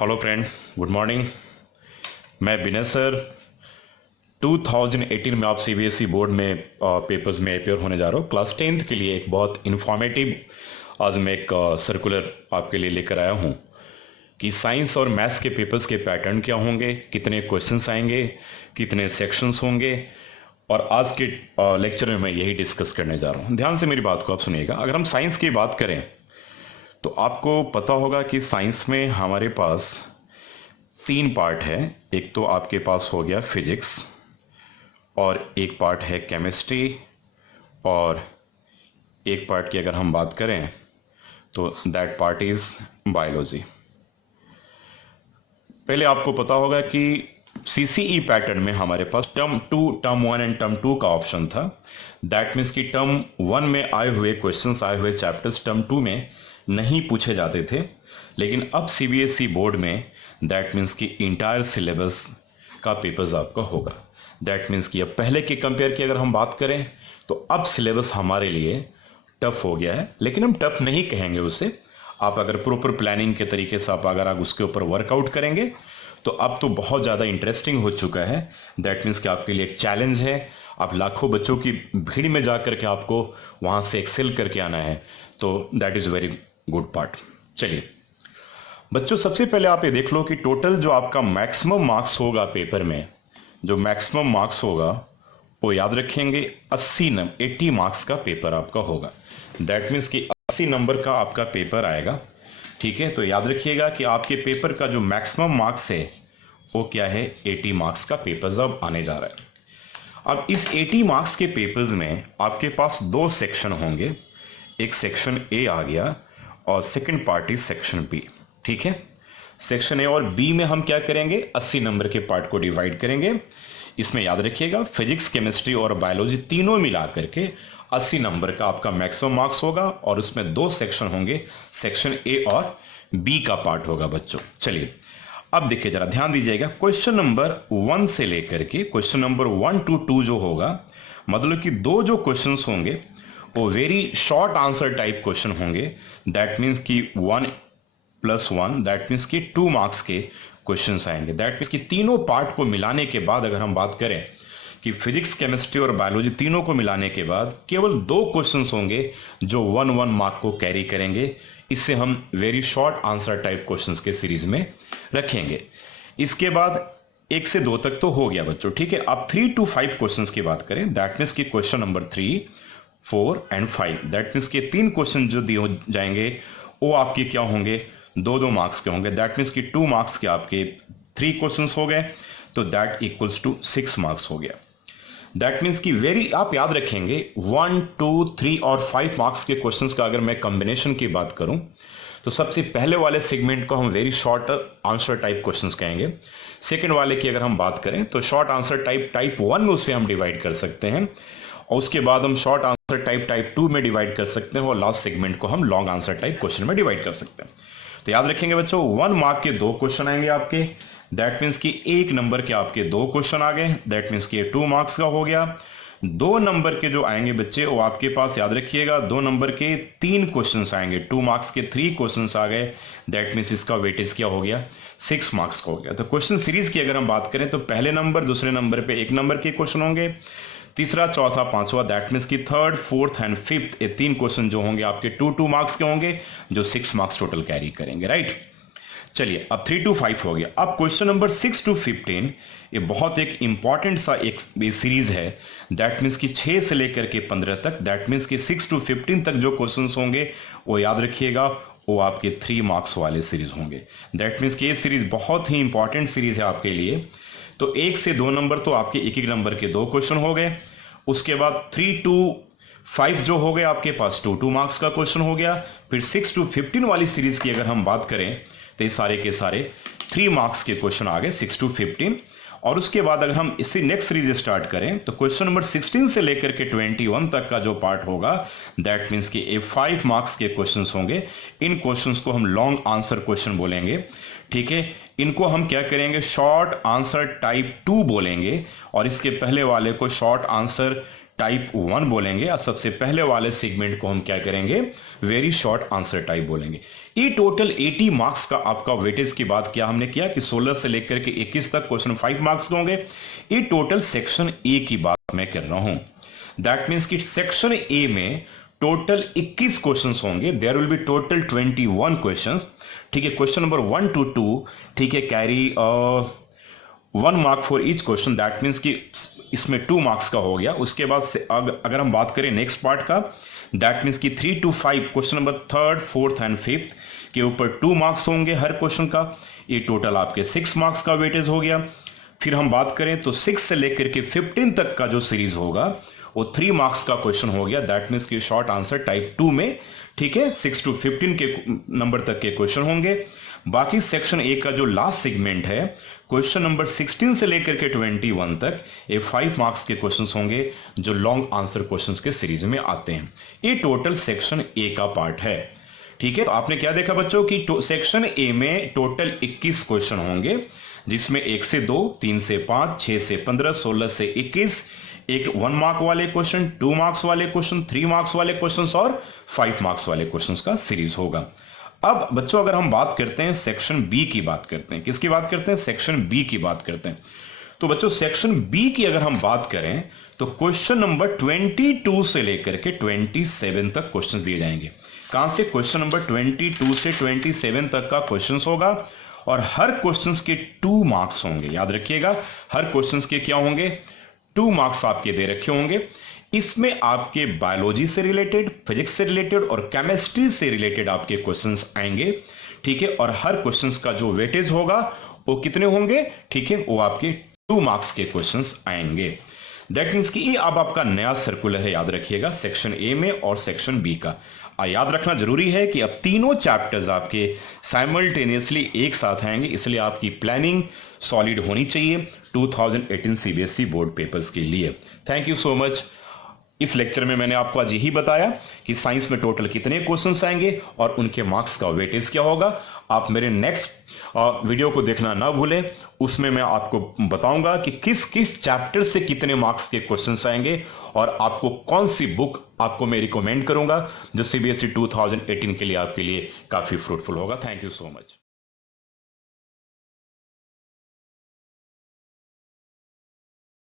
Hello friend, good morning. मैं विनय sir 2018 में आप सीबीएसई बोर्ड में पेपर्स में अपेयर होने जा रहा हूँ। क्लास 10th के लिए एक बहुत इन्फॉर्मेटिव आज मैं एक सर्कुलर आपके लिए लेकर आया हूँ कि साइंस और मैथ्स के पेपर्स के पैटर्न क्या होंगे, कितने क्वेश्चंस आएंगे, कितने सेक्शंस होंगे। और आज के लेक्चर में मैं यही डिस्कस करने जा रहा हूँ। ध्यान से मेरी बात को आप सुनिएगा। अगर हम साइंस की बात करें तो आपको पता होगा कि साइंस में हमारे पास 3 पार्ट है। एक तो आपके पास हो गया फिजिक्स, और एक पार्ट है केमिस्ट्री, और एक पार्ट की अगर हम बात करें तो दैट पार्ट इज बायोलॉजी। पहले आपको पता होगा कि सीसीई पैटर्न में हमारे पास टर्म 1 एंड टर्म 2 का ऑप्शन था। दैट मीन्स कि टर्म 1 में आए हुए क्वेश्चंस, आए हुए चैप्टर्स टर्म 2 में नहीं पूछे जाते थे। लेकिन अब सीबीएसई बोर्ड में दैट मीन्स कि इंटायर सिलेबस का पेपर्स आपका होगा। दैट मीन्स कि अब पहले के कंपेयर की अगर हम बात करें तो अब सिलेबस हमारे लिए टफ हो गया है। लेकिन हम टफ नहीं कहेंगे उसे। आप अगर प्रॉपर प्लानिंग के तरीके से अगर आप उसके ऊपर वर्कआउट करेंगे तो अब तो बहुत ज़्यादा इंटरेस्टिंग हो चुका है। दैट मीन्स कि आपके लिए एक चैलेंज है। आप लाखों बच्चों की भीड़ में जा करके आपको वहाँ से एक्सेल करके आना है। तो that is very good part. चलिए बच्चों, सबसे पहले आप ये देख लो कि टोटल जो आपका मैक्सिमम मार्क्स होगा पेपर में, जो मैक्सिमम मार्क्स होगा वो याद रखेंगे 80 मार्क्स का पेपर आपका होगा। दैट मीन्स कि 80 नंबर का आपका पेपर आएगा। ठीक है, तो याद रखिएगा कि आपके पेपर का जो मैक्सिमम मार्क्स है वो क्या है, 80 मार्क्स का पेपर अब आने जा रहा है। अब इस 80 मार्क्स के पेपर्स में आपके पास 2 सेक्शन होंगे। एक सेक्शन ए आ गया और second part is section B. ठीक है, सेक्शन ए और बी में हम क्या करेंगे, 80 नंबर के पार्ट को डिवाइड करेंगे। इसमें याद रखिएगा फिजिक्स, केमिस्ट्री और बायोलॉजी तीनों मिला करके 80 नंबर का आपका मैक्सिमम मार्क्स होगा, और उसमें 2 सेक्शन होंगे, सेक्शन ए और बी का पार्ट होगा बच्चों। चलिए अब देखिए, जरा ध्यान दीजिएगा। क्वेश्चन नंबर 1 से लेकर के क्वेश्चन नंबर 1 to 2 जो होगा, मतलब कि 2 जो क्वेश्चंस होंगे वो very short answer type question होंगे। दैट मीन्स कि 1+1 दैट मीन्स कि 2 मार्क्स के क्वेश्चंस आएंगे। दैट मीन्स कि तीनों पार्ट को मिलाने के बाद अगर हम बात करें कि फिजिक्स, केमिस्ट्री और बायोलॉजी तीनों को मिलाने के बाद केवल 2 क्वेश्चंस होंगे जो 1-1 मार्क को कैरी करेंगे। इससे हम very short answer type questions के सीरीज में रखेंगे। इसके बाद 1 से 2 तक तो हो गया बच्चों। ठीक है, अब 3 to 5 क्वेश्चंस की बात करें, दैट मीन्स कि question number 3, 4 and 5, that means कि 3 क्वेश्चन जो दिए जाएंगे वो आपके क्या होंगे, 2-2 मार्क्स के होंगे। दैट मीन्स कि 2 मार्क्स के आपके 3 क्वेश्चंस हो गए, तो दैट इक्वल्स टू 6 मार्क्स हो गया। दैट मीन्स कि वेरी आप याद रखेंगे 1, 2, 3 और 5 मार्क्स के क्वेश्चंस का अगर मैं कॉम्बिनेशन की बात करूं तो सबसे पहले वाले सेगमेंट को हम very short answer type questions कहेंगे। सेकंड वाले की अगर हम बात करें तो शॉर्ट आंसर टाइप 1 में उसे हम डिवाइड कर सकते हैं, और उसके बाद हम शॉर्ट आंसर टाइप 2 में डिवाइड कर सकते हैं, और लास्ट सेगमेंट को हम लॉन्ग आंसर टाइप क्वेश्चन में डिवाइड कर सकते हैं। तो याद रखेंगे बच्चों, 1 मार्क के 2 क्वेश्चन आएंगे आपके। दैट मीन्स कि 1 नंबर के आपके 2 क्वेश्चन आ गए। दैट मीन्स कि 2 मार्क्स का हो गया। 2 नंबर के जो आएंगे बच्चे वो आपके पास याद रखिएगा 2 नंबर के 3 क्वेश्चंस आएंगे। 2 मार्क्स के 3 क्वेश्चंस आ गए। दैट मीन्स इसका वेटेज क्या हो गया, 6 मार्क्स का हो गया। तो क्वेश्चन सीरीज की अगर हम बात करें तो पहले नंबर, दूसरे नंबर पे 1 नंबर के क्वेश्चन होंगे, तीसरा, चौथा, पांचवा, दैट मीन्स की 3rd, 4th एंड 5th, ये 3 क्वेश्चन जो होंगे आपके 2-2 मार्क्स के होंगे, जो 6 मार्क्स टोटल कैरी करेंगे। राइट, चलिए अब 3 to 5 हो गया। अब क्वेश्चन नंबर 6 to 15, ये बहुत एक इंपॉर्टेंट सा एक सीरीज है। दैट मीन्स कि 6 से लेकर के 15 तक, दैट मीन्स कि 6 to 15 तक जो क्वेश्चंस होंगे वो याद रखिएगा वो आपके 3 मार्क्स वाले सीरीज होंगे। दैट मीन्स कि ये सीरीज बहुत ही इंपॉर्टेंट सीरीज है आपके लिए। तो 1 से 2 नंबर तो आपके 1-1 नंबर के 2 क्वेश्चन हो गए। उसके बाद 3 to 5 जो हो गए आपके पास 2-2 मार्क्स का क्वेश्चन हो गया। फिर 6 to 15 वाली सीरीज की अगर हम बात करें तो ये सारे के सारे 3 मार्क्स के क्वेश्चन आ गए, 6 to 15। और उसके बाद अगर हम इससे नेक्स्ट सीरीज स्टार्ट करें तो क्वेश्चन नंबर 16 से लेकर के 21 तक का जो पार्ट होगा, दैट मीन्स कि ये 5 मार्क्स के क्वेश्चंस होंगे। इन क्वेश्चंस को हम लॉन्ग आंसर क्वेश्चन बोलेंगे। ठीक है, इनको हम क्या करेंगे, शॉर्ट आंसर टाइप 2 बोलेंगे, और इसके पहले वाले को शॉर्ट आंसर टाइप 1 बोलेंगे और सबसे पहले वाले सेगमेंट को हम क्या करेंगे, वेरी शॉर्ट आंसर टाइप बोलेंगे। ये टोटल 80 मार्क्स का आपका वेटेज की बात क्या हमने किया कि 16 से लेकर के 21 तक क्वेश्चन 5 मार्क्स के होंगे। ये टोटल सेक्शन ए की बात मैं कर रहा हूं। दैट मीन्स कि सेक्शन ए में टोटल 21 क्वेश्चंस होंगे। There will be total 21 questions. ठीक है, क्वेश्चन नंबर 1 to 2, ठीक है, carry 1 mark for each question. That means कि इसमें 2 मार्क्स का हो गया। उसके बाद अगर हम बात करें नेक्स्ट पार्ट का, दैट मीन्स कि 3 to 5 question number 3rd, 4th and 5th के ऊपर 2 मार्क्स होंगे हर क्वेश्चन का। ये टोटल आपके 6 मार्क्स का वेटेज हो गया। फिर हम बात करें तो 6 से लेकर के 15 तक का जो सीरीज होगा वो 3 मार्क्स का क्वेश्चन हो गया। दैट मीन्स कि शॉर्ट आंसर टाइप 2 में, ठीक है, 6 to 15 के नंबर तक के क्वेश्चन होंगे। बाकी सेक्शन ए का जो लास्ट सेगमेंट है, क्वेश्चन नंबर 16 से लेकर के 21 तक, ये 5 मार्क्स के क्वेश्चंस होंगे जो लॉन्ग आंसर क्वेश्चंस के सीरीज में आते हैं। ये टोटल सेक्शन ए का पार्ट है। ठीक है, तो आपने क्या देखा बच्चों कि सेक्शन ए में टोटल 21 क्वेश्चन होंगे, जिसमें 1 से 2, 3 से 5, 6 से 15, 16 से 21, एक 1 मार्क वाले क्वेश्चन, 2 मार्क्स वाले क्वेश्चन, 3 मार्क्स वाले क्वेश्चंस और 5 मार्क्स वाले क्वेश्चंस का सीरीज होगा। अब बच्चों अगर हम बात करते हैं सेक्शन बी की बात करते हैं, किसकी बात करते हैं, सेक्शन बी की बात करते हैं। तो बच्चों सेक्शन बी की अगर हम बात करें तो क्वेश्चन नंबर 22 से लेकर के 27 तक क्वेश्चन दिए जाएंगे। कहां से, क्वेश्चन नंबर 22 से 27 तक का क्वेश्चन होगा और हर क्वेश्चन के 2 मार्क्स होंगे। याद रखिएगा, हर क्वेश्चन के क्या होंगे, 2 मार्क्स आपके दे रखे होंगे। इसमें आपके बायोलॉजी से रिलेटेड, फिजिक्स से रिलेटेड और केमिस्ट्री से रिलेटेड आपके क्वेश्चंस आएंगे। ठीक है, और हर क्वेश्चंस का जो वेटेज होगा वो कितने होंगे, ठीक है, वो आपके 2 मार्क्स के क्वेश्चंस आएंगे। दैट मीन्स कि ये अब आपका नया सर्कुलर है, याद रखिएगा, सेक्शन ए में और सेक्शन बी का। याद रखना जरूरी है कि अब तीनों चैप्टर्स आपके साइमल्टेनियसली एक साथ आएंगे, इसलिए आपकी प्लानिंग सॉलिड होनी चाहिए 2018 सीबीएसई बोर्ड पेपर्स के लिए। Thank you so much. इस लेक्चर में मैंने आपको आज यही बताया कि साइंस में टोटल कितने क्वेश्चंस आएंगे और उनके मार्क्स का वेटेज क्या होगा। आप मेरे नेक्स्ट वीडियो को देखना ना भूलें, उसमें मैं आपको बताऊंगा कि किस किस चैप्टर से कितने मार्क्स के क्वेश्चंस आएंगे और आपको कौन सी बुक आपको मैं रिकमेंड करूंगा जो सीबीएसई 2018 के लिए आपके लिए काफी फ्रूटफुल होगा। Thank you so much.